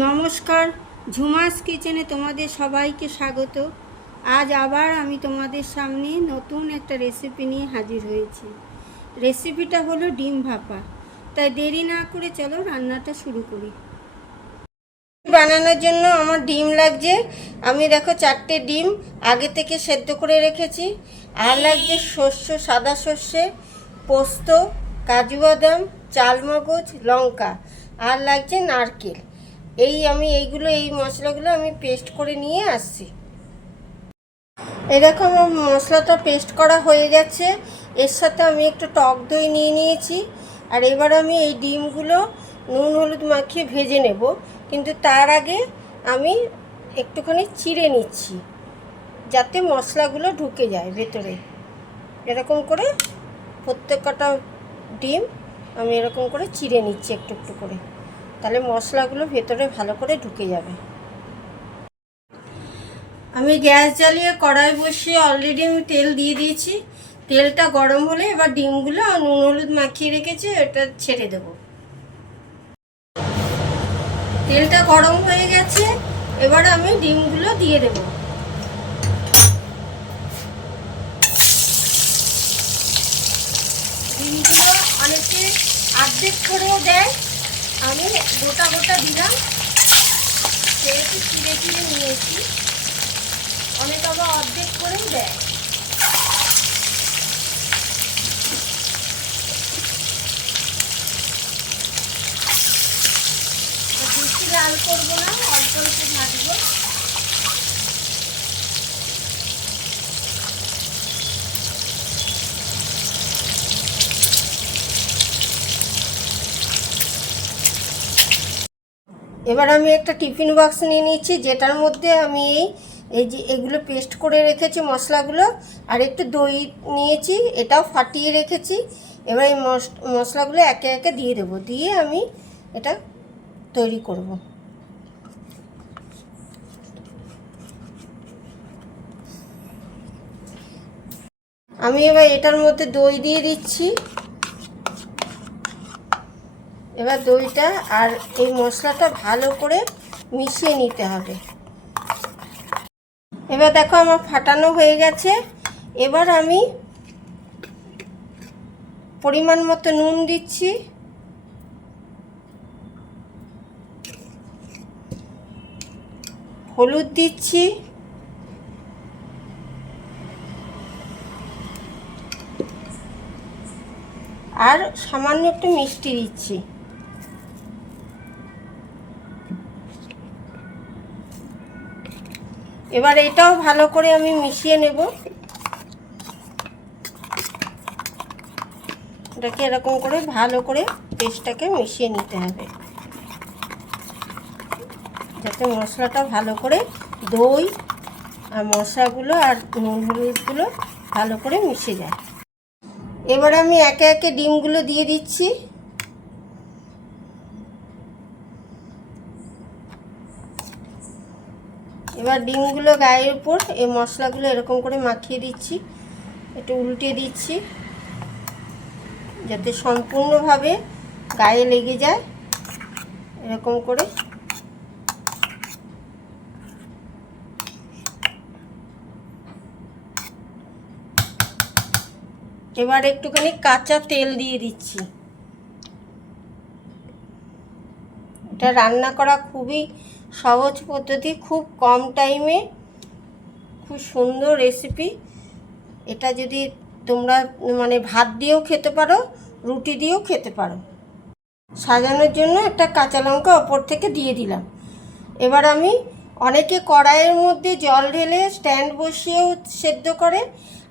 নমস্কার, ঝুমাস কিচেনে তোমাদের সবাইকে স্বাগত। আজ আবার আমি তোমাদের সামনে নতুন একটা রেসিপি নিয়ে হাজির হয়েছি। রেসিপিটা হলো ডিম ভাপা। তাই দেরি না করে চলো রান্নাটা শুরু করি। বানানোর জন্য আমার ডিম লাগছে। আমি দেখো 4টে ডিম আগে থেকে সেদ্ধ করে রেখেছি। আর লাগছে সাদা সর্ষে, পোস্ত, কাজু বাদাম, চালমগজ, লঙ্কা, আর লাগছে নারকেল। এই মশলাগুলো আমি পেস্ট করে নিয়ে আসছি। এরকম মশলাটা পেস্ট করা হয়ে গেছে। এর সাথে আমি একটু টক দই নিয়ে নিয়েছি। আর এবার আমি এই ডিমগুলো নুন হলুদ মাখিয়ে ভেজে নেব, কিন্তু তার আগে আমি একটুখানি চিড়ে নিচ্ছি যাতে মশলাগুলো ঢুকে যায় ভেতরে। এরকম করে প্রত্যেকটা ডিম আমি এরকম করে চিড়ে নিচ্ছি একটু একটু করে, তাহলে মশলাগুলো ভেতরে ভালো করে ঢুকে যাবে। আমি গ্যাস জ্বালিয়ে কড়াই বসিয়ে অলরেডি আমি তেল দিয়ে দিয়েছি। তেলটা গরম হলে এবার ডিমগুলো নুন হলুদ মাখিয়ে রেখেছি এটা ছেড়ে দেব। তেলটা গরম হয়ে গেছে, এবার আমি ডিমগুলো দিয়ে দেব। ডিমগুলো অনেকে অর্ধেক করেও দেয়, আমি গোটা গোটা দিলাম, সেহেতু চিড়ে চিড়ে নিয়েছি। অনেক আবার অর্ধেক করেও দেয়। বেশি লাল করবো না, অল্প অল্প ভাজবো। এবার আমি একটা টিফিন বক্স নিয়ে নিচ্ছি, যেটার মধ্যে আমি এগুলো পেস্ট করে রেখেছি মশলাগুলো, আর একটু দই নিয়েছি, এটাও ফাটিয়ে রেখেছি। এবার এই মশলাগুলো একে একে দিয়ে দেবো, দিয়ে আমি এটা তৈরি করব। আমি এবার এটার মধ্যে দই দিয়ে দিচ্ছি। এবার দইটা আর এই মশলাটা ভালো করে মিশিয়ে নিতে হবে। এবার দেখো আমার ফাটানো হয়ে গেছে। এবার আমি পরিমাণ মতো নুন দিচ্ছি, হলুদ দিচ্ছি, আর সামান্য একটু মিষ্টি দিচ্ছি। এবার এটাও ভালো করে আমি মিশিয়ে নেব। এটাকে এরকম করে ভালো করে পেস্টটাকে মিশিয়ে নিতে হবে, যাতে মশলাটা ভালো করে দই আর মশলাগুলো আর নুন হলুদগুলো ভালো করে মিশে যায়। এবার আমি একে একে ডিমগুলো দিয়ে দিচ্ছি। এবার ডিমগুলো গায়ের উপর এই মশলাগুলো এরকম করে মাখিয়ে দিচ্ছি, একটু উল্টে দিচ্ছি যাতে সম্পূর্ণভাবে গায়ে লেগে যায়। এরকম করে এবার একটুখানি কাঁচা তেল দিয়ে দিচ্ছি। এটা রান্না করা খুবই সহজ পদ্ধতি, খুব কম টাইমে খুব সুন্দর রেসিপি। এটা যদি তোমরা ভাত দিয়েও খেতে পারো, রুটি দিয়েও খেতে পারো। সাজানোর জন্য একটা কাঁচা লঙ্কা ওপর থেকে দিয়ে দিলাম। এবার অনেকে কড়াইয়ের মধ্যে জল ঢেলে স্ট্যান্ড বসিয়েও সেদ্ধ করে,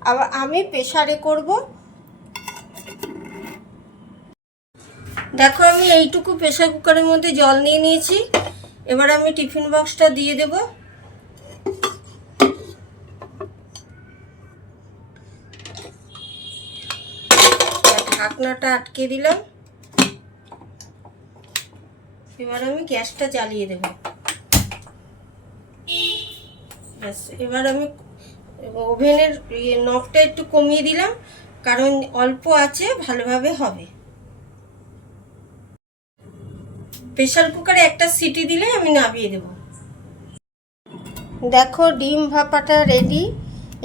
আবার আমি প্রেসারে করব। দেখো আমি এইটুকু প্রেসার কুকারের মধ্যে জল নিয়ে নিয়েছি। এবার আমি টিফিন বক্সটা দিয়ে দেব। ঢাকনাটা আটকে দিলাম। এবার আমি গ্যাসটা জ্বালিয়ে দেব। এবার আমি ওভেনের নবটা একটু কমিয়ে দিলাম, কারণ অল্প আছে ভালোভাবে হবে। প্রেশার কুকারে একটা সিটি দিলে আমি নামিয়ে দেব। দেখো ডিম ভাপাটা রেডি।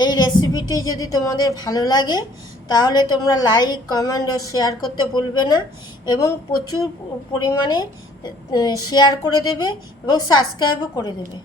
এই রেসিপিটি যদি তোমাদের ভালো লাগে তাহলে তোমরা লাইক, কমেন্ট ও শেয়ার করতে ভুলবে না, এবং প্রচুর পরিমাণে শেয়ার করে দেবে এবং সাবস্ক্রাইবও করে দেবে।